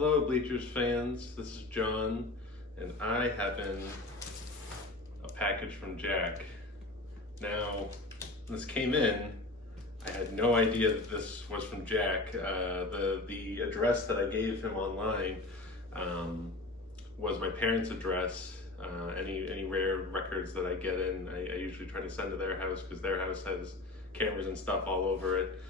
Hello, Bleachers fans. This is John, and I have in a package from Jack. Now, when this came in, I had no idea that this was from Jack. The address that I gave him online was my parents' address. Any rare records that I get in, I usually try to send to their house because their house has cameras and stuff all over it.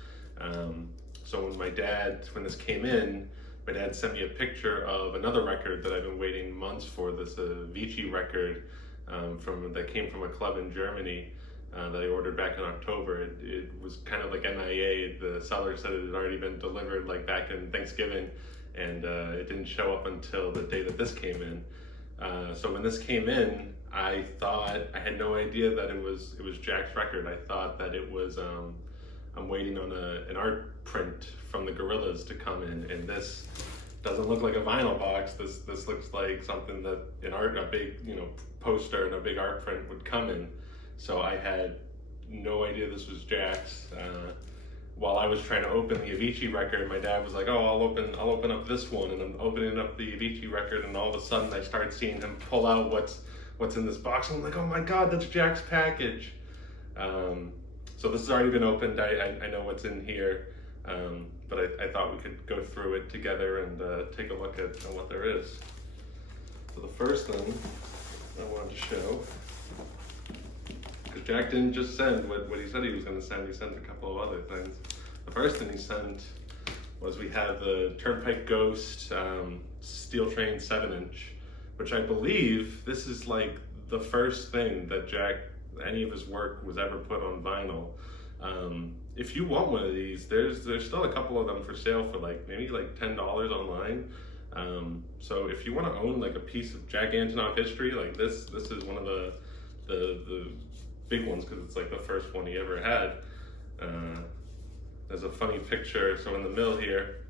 So when this came in, my dad sent me a picture of another record that I've been waiting months for, this Avicii record that came from a club in Germany that I ordered back in October. It was kind of like MIA. The seller said it had already been delivered like back in Thanksgiving, and it didn't show up until the day that this came in. So when this came in, I had no idea that it was Jack's record. I thought that it was I'm waiting on an art print from the Gorillas to come in, and this doesn't look like a vinyl box. This looks like something that a big poster and a big art print would come in. So I had no idea this was Jack's. While I was trying to open the Avicii record, my dad was like, "Oh, I'll open up this one," and I'm opening up the Avicii record, and all of a sudden I start seeing him pull out what's in this box, and I'm like, "Oh my God, that's Jack's package." So this has already been opened. I know what's in here, but I thought we could go through it together and take a look at what there is. So the first thing I wanted to show, because Jack didn't just send what he said he was going to send, he sent a couple of other things. The first thing he sent was we have the Turnpike Ghost Steel Train 7-inch, which I believe this is like the first thing that any of his work was ever put on vinyl. If you want one of these, there's still a couple of them for sale for maybe $10 online. So if you want to own like a piece of Jack Antonoff history, like this is one of the big ones because it's like the first one he ever had. There's a funny picture. So in the middle here,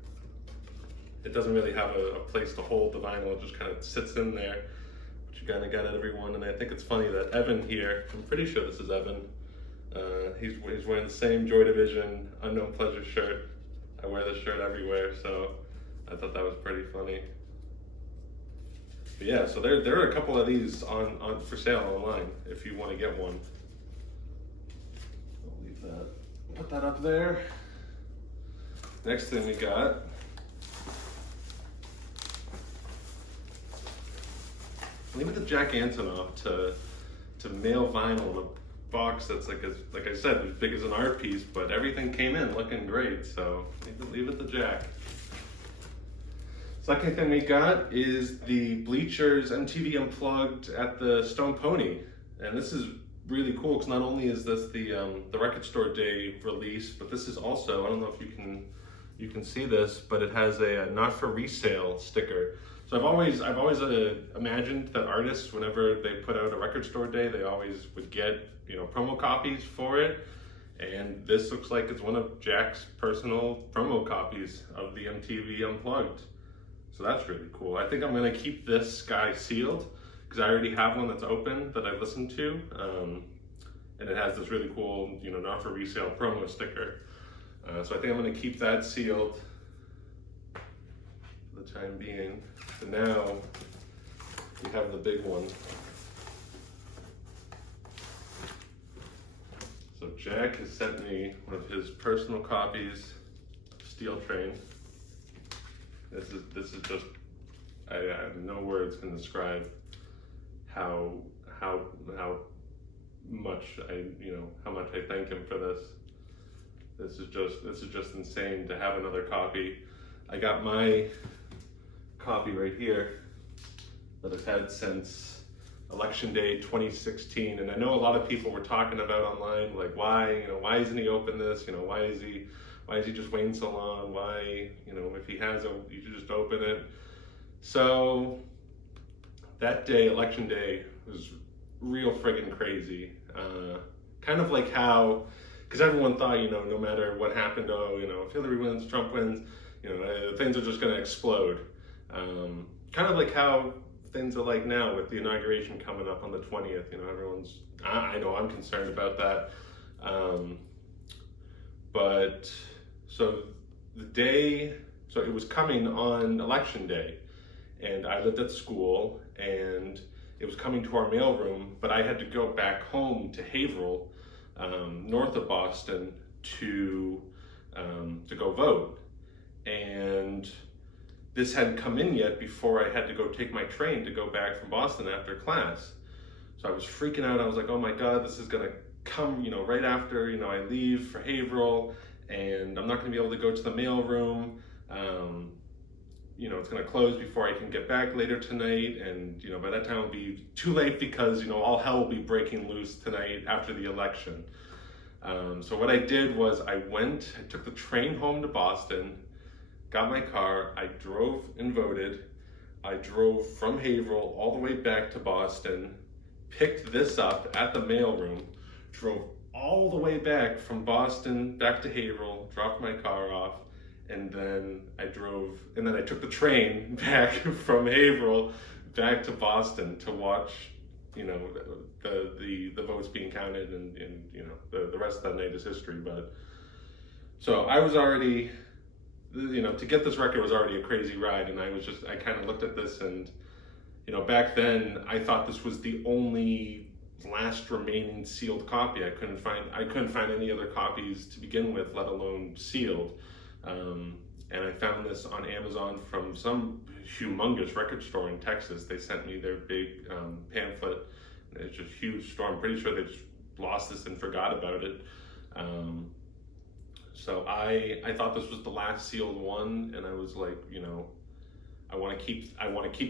it doesn't really have a place to hold the vinyl. It just kind of sits in there. But you kind of got everyone, and I think it's funny that Evan here, I'm pretty sure this is Evan, he's wearing the same Joy Division Unknown Pleasure shirt. I wear this shirt everywhere, so I thought that was pretty funny. But yeah, so there are a couple of these on for sale online if you want to get one. I'll leave that, put that up there. Next thing we got, leave it to Jack Antonoff to mail vinyl in a box that's like I said, as big as an art piece, but everything came in looking great, so leave it to Jack. Second thing we got is the Bleachers MTV Unplugged at the Stone Pony, and this is really cool because not only is this the Record Store Day release, but this is also, I don't know if you can see this, but it has a not for resale sticker. So I've always imagined that artists, whenever they put out a Record Store Day, they always would get promo copies for it, and this looks like it's one of Jack's personal promo copies of the MTV Unplugged. So that's really cool. I think I'm gonna keep this guy sealed because I already have one that's open that I've listened to, and it has this really cool not for resale promo sticker. So I think I'm gonna keep that sealed for the time being. So now we have the big one. So Jack has sent me one of his personal copies of Steel Train. This is just, I have no words can describe how much I thank him for this. This is just insane to have another copy. I got my copy right here that I've had since Election Day 2016, and I know a lot of people were talking about online, like why isn't he open this? Why is he just waiting so long? Why, if he has you should just open it. So that day, Election Day, was real friggin' crazy. Kind of like how, because everyone thought, no matter what happened, if Hillary wins, Trump wins, things are just gonna explode. Kind of like how things are like now with the inauguration coming up on the 20th. I know I'm concerned about that. But so the day So it was coming on election day, and I lived at school, and it was coming to our mailroom, but I had to go back home to Haverhill, north of Boston, to go vote. And this hadn't come in yet before I had to go take my train to go back from Boston after class. So I was freaking out. I was like, oh my God, this is gonna come, right after, I leave for Haverhill, and I'm not gonna be able to go to the mailroom. It's gonna close before I can get back later tonight, and by that time it'll be too late because all hell will be breaking loose tonight after the election. So what I did was I took the train home to Boston, got my car, I drove and voted. I drove from Haverhill all the way back to Boston, picked this up at the mailroom, drove all the way back from Boston back to Haverhill, dropped my car off, and then I took the train back from Haverhill back to Boston to watch, the votes being counted, and the rest of that night is history. But so I was already, to get this record was already a crazy ride, and I kind of looked at this, and back then I thought this was the only last remaining sealed copy. I couldn't find any other copies to begin with, let alone sealed. And I found this on Amazon from some humongous record store in Texas. They sent me their big pamphlet. It's just a huge store. I'm pretty sure they just lost this and forgot about it. So I thought this was the last sealed one, and I was like, I want to keep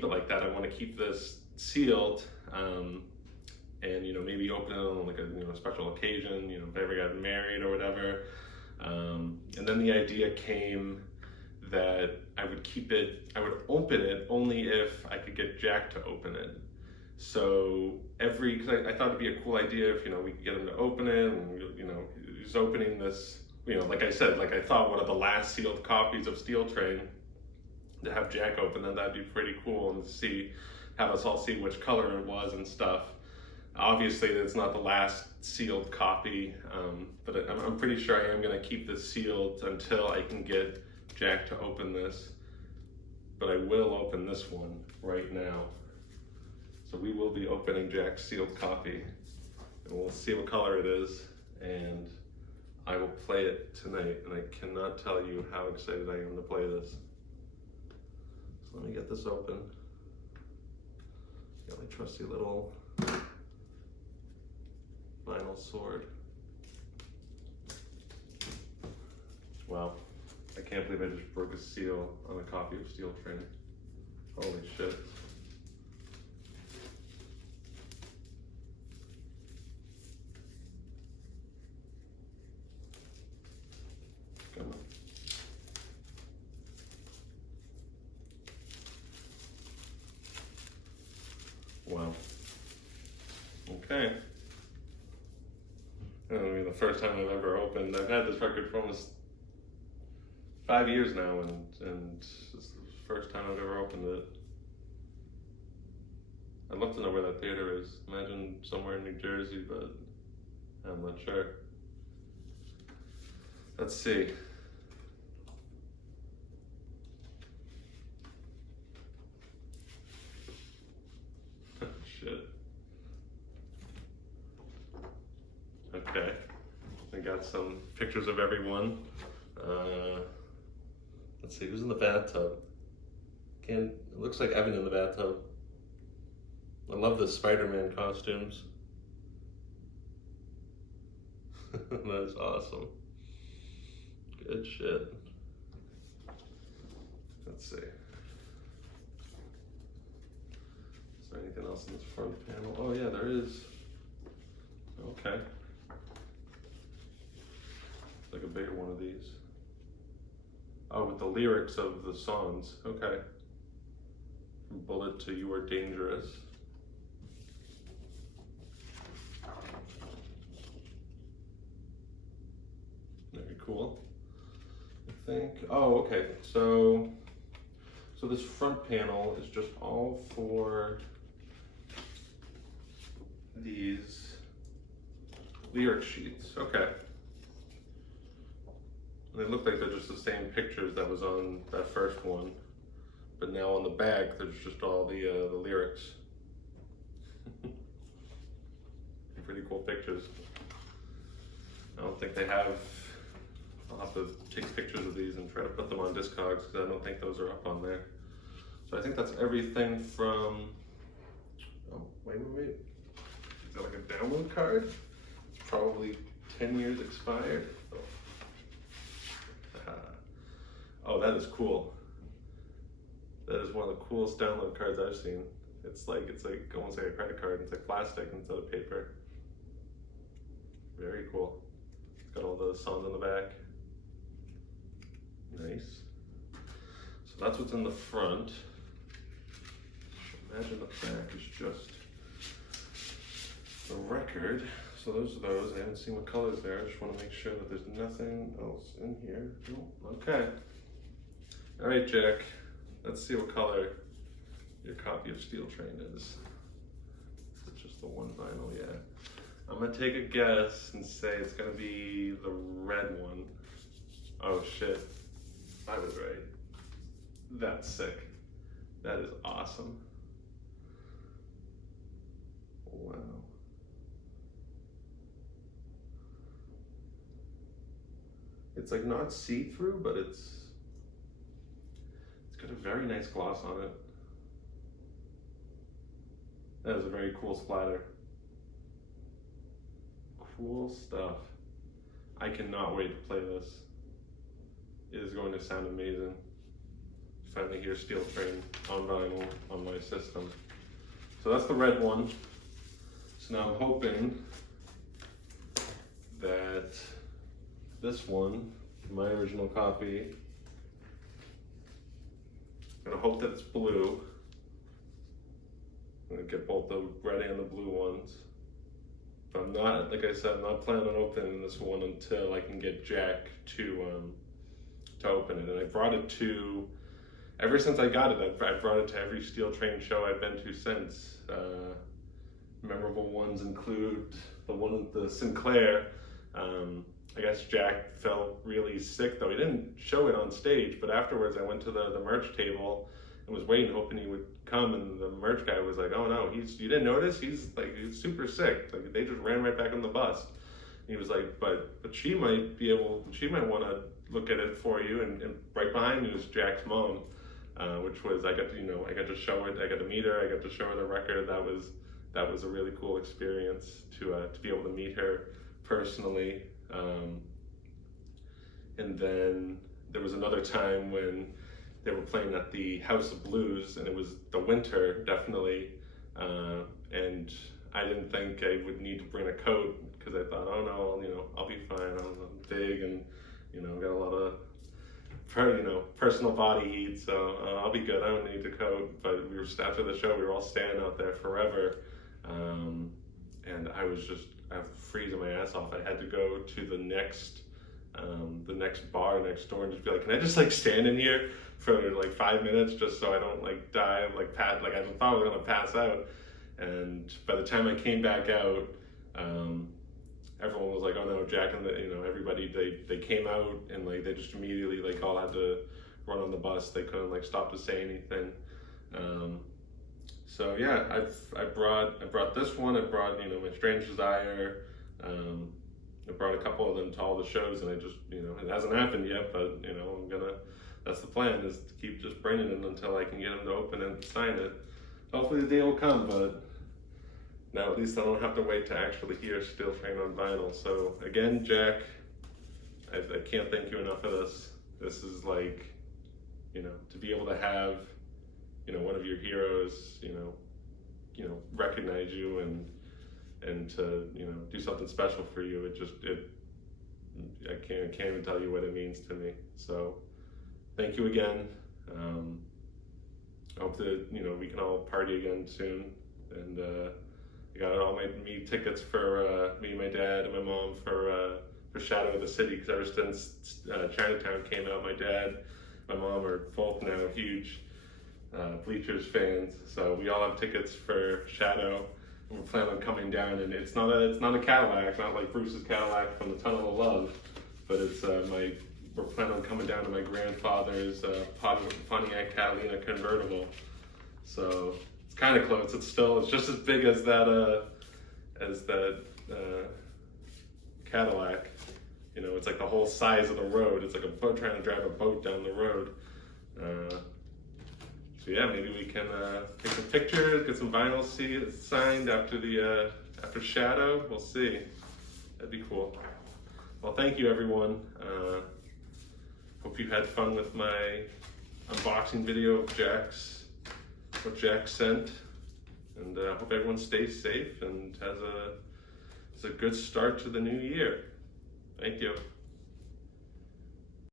it like that. I want to keep this sealed, and maybe open it on like a special occasion, if I ever got married or whatever. And then the idea came that I would open it only if I could get Jack to open it. So because I thought it'd be a cool idea if we could get him to open it, and he's opening this. Like I said, I thought one of the last sealed copies of Steel Train, to have Jack open it, that'd be pretty cool, and have us all see which color it was and stuff. Obviously, it's not the last sealed copy, but I'm pretty sure I am going to keep this sealed until I can get Jack to open this. But I will open this one right now. So we will be opening Jack's sealed copy, and we'll see what color it is, and I will play it tonight, and I cannot tell you how excited I am to play this. So let me get this open. Got my trusty little vinyl sword. Wow, I can't believe I just broke a seal on a copy of Steel Train. Holy shit. Come on. Wow. Okay. That'll be the first time I've ever opened. I've had this record for almost 5 years now, and this is the first time I've ever opened it. I'd love to know where that theater is. Imagine somewhere in New Jersey, but I'm not sure. Let's see. Shit. Okay. I got some pictures of everyone. Let's see, who's in the bathtub? It looks like Evan in the bathtub. I love the Spider-Man costumes. That's awesome. Good shit. Let's see. Is there anything else in this front panel? Oh yeah, there is. Okay. It's like a bigger one of these. Oh, with the lyrics of the songs. Okay. From Bullet to You Are Dangerous. Very cool. I think. Oh, okay. So this front panel is just all for these lyric sheets. Okay. They look like they're just the same pictures that was on that first one, but now on the back there's just all the lyrics. Pretty cool pictures. I don't think they have. I'll have to take pictures of these and try to put them on Discogs because I don't think those are up on there. So I think that's everything from. Oh, wait. Is that like a download card? It's probably 10 years expired. Oh, that is cool. That is one of the coolest download cards I've seen. It's like almost like a credit card. It's like plastic instead of paper. Very cool. It's got all the songs on the back. Nice. So that's what's in the front. Imagine the back is just the record. So those are those. I haven't seen what colors there. I just want to make sure that there's nothing else in here. Oh, okay. All right, Jack. Let's see what color your copy of Steel Train is. It's just the one vinyl, yeah. I'm gonna take a guess and say it's gonna be the red one. Oh shit, I was right. That's sick. That is awesome. Wow. It's like not see-through, but it's got a very nice gloss on it. That is a very cool splatter. Cool stuff. I cannot wait to play this. It is going to sound amazing. Finally hear Steel Train on vinyl on my system. So that's the red one. So now I'm hoping that this one, my original copy, I'm gonna hope that it's blue. I'm gonna get both the red and the blue ones. But I'm not, like I said, I'm not planning on opening this one until I can get Jack to open it. And I brought it to, ever since I got it, I brought it to every Steel Train show I've been to since. Memorable ones include the one at the Sinclair. I guess Jack felt really sick though. He didn't show it on stage, but afterwards I went to the merch table and was waiting, hoping he would come, and the merch guy was like, "Oh no, you didn't notice? He's super sick. Like they just ran right back on the bus." And he was like, but she might want to look at it for you, and right behind me was Jack's mom, which was, I got to show it, I got to meet her, I got to show her the record. That was a really cool experience to be able to meet her personally. And then there was another time when they were playing at the House of Blues, and it was the winter, definitely, and I didn't think I would need to bring a coat because I thought, oh no, I'll be fine. I'm big and got a lot of personal body heat, so I'll be good. I don't need the coat. But after the show, we were all standing out there forever, and I was freezing my ass off. I had to go to the next bar next door and just be like, can I just stand in here for 5 minutes just so I don't die of I just thought I was gonna pass out. And by the time I came back out, everyone was like, oh no, Jack and everybody, they came out and they just immediately all had to run on the bus. They couldn't stop to say anything. So yeah, I brought this one. I brought My Strange Desire. I brought a couple of them to all the shows, and I just it hasn't happened yet, but that's the plan, is to keep just bringing it until I can get them to open and sign it. Hopefully the day will come, but now at least I don't have to wait to actually hear Steel Train on vinyl. So again, Jack, I can't thank you enough for this. This is to be able to have one of your heroes recognize you and to do something special for you. I can't even tell you what it means to me. So thank you again. I hope that we can all party again soon. And I got all me tickets for me, my dad, and my mom for Shadow of the City, because ever since Chinatown came out, my dad, my mom are both now huge Bleachers fans. So we all have tickets for Shadow. We're planning on coming down, and it's not a Cadillac, not like Bruce's Cadillac from the Tunnel of Love, but it's my we're planning on coming down to my grandfather's Pontiac Catalina convertible. So it's kind of close. It's just as big as that Cadillac. You know, it's like the whole size of the road. It's like a boat trying to drive a boat down the road. So yeah, maybe we can take some pictures, get some vinyl signed after Shadow. We'll see. That'd be cool. Well, thank you everyone. Hope you had fun with my unboxing video of what Jack sent, and hope everyone stays safe and has a good start to the new year. Thank you.